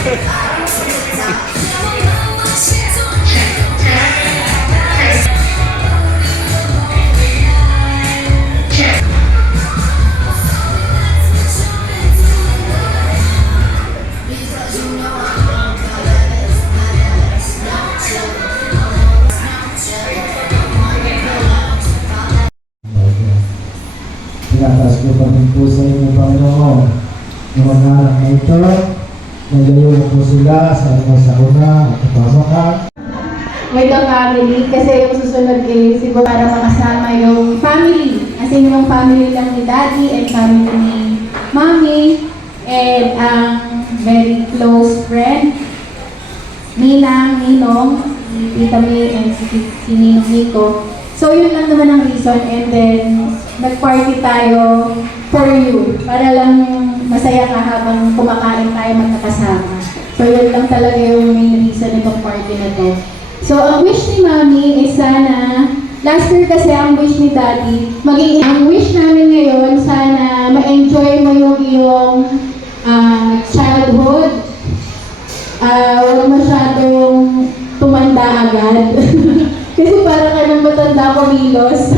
Tinatas ko pa rin po sa inyo, Panginoon, ng mga anak na ito. Nagayon mo po sila sa mga sakuna at kapamakan. With the family, kasi yung susunod is siguro para makasama yung family. As in yung family lang ni Daddy and family ni Mommy and ang very close friend, Ninang, Ninong, si Tita May and si Ninong Nico. So yun lang naman ang reason and then nag-party tayo for you para lang masaya ka habang kumakain tayo magkakasama. So yun lang talaga yung main reason itong party na to. So ang wish ni Mami is sana, last year kasi ang wish ni Daddy, maging ang wish namin ngayon, sana ma-enjoy mo yung iyong childhood. Huwag masyadong tumanda agad. Kasi para ka nang matanda kumilos.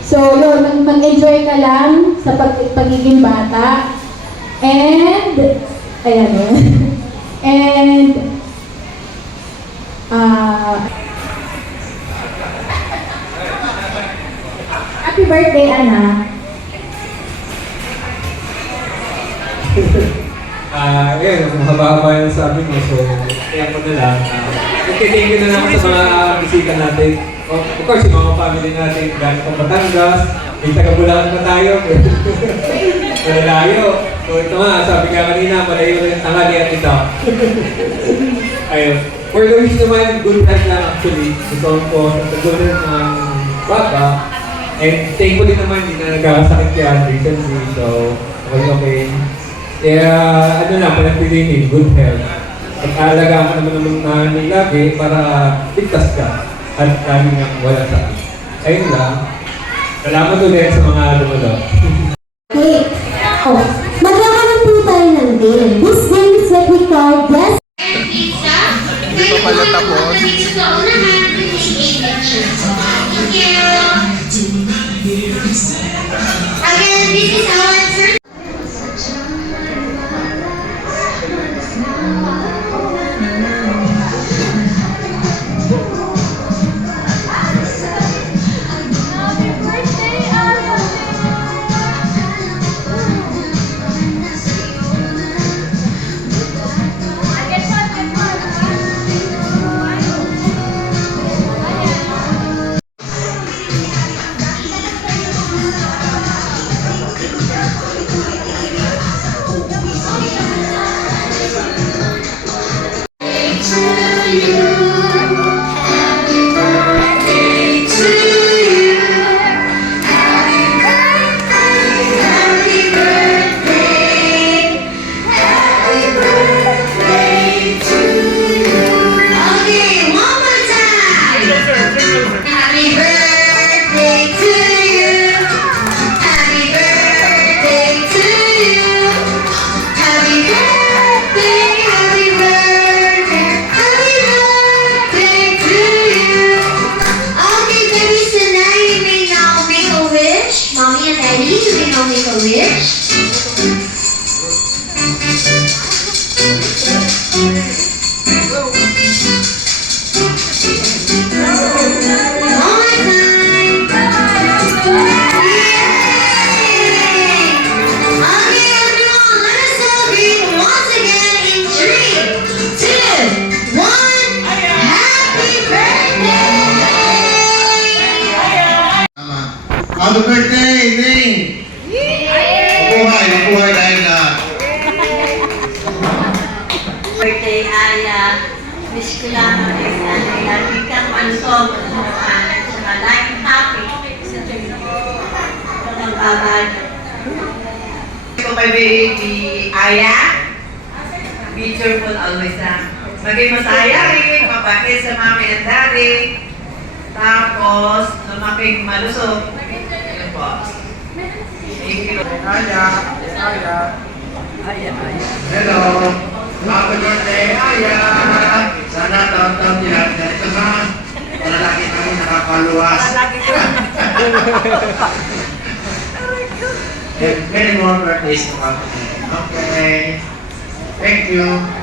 So yun, mag-enjoy ka lang sa pagiging bata. And, ayan yun. And, happy birthday, anak. Ngayon, mahaba-haba yung sabi mo, so kaya ko na lang. Thank you na lang sa mga bisita natin. Of course, yung mga family natin, galing pa Batangas, may taga-Bulacan pa tayo. Malalayo. So ito nga, sabi nga kanina, malayo rin ang tanghalian ito. Ayun. For the wish naman, good health lang actually. Ito po sa tagulan ng bata. And thankfully naman, hindi na nagkakasakit yan recently. So, okay. Kaya, ano lang, panagpiliin, good health. At alagaan mo naman namin lagi para ligtas ka at lagi nang wala sakit. Ayun lang. Salamat ulit sa mga lumalo. Okay. Oh, magkakaroon po tayo ng game. This game is what we call Guess. Hindi pa pala tapos. Again, this is our turn. Happy birthday, Ning! Mabuhay tayo lahat. Birthday, Aya. Wish ko lang lagi kang malusog at saka laging happy sa pag-abad. Ko kay baby Aya, be cheerful always na. Maging masaya rin, mabait sa mami and daddy. Tapos, lumaking malusog. Yun po. Thank you. Aya. Hello. Happy birthday. maluwas. And many more birthdays to come. Okay. Thank you.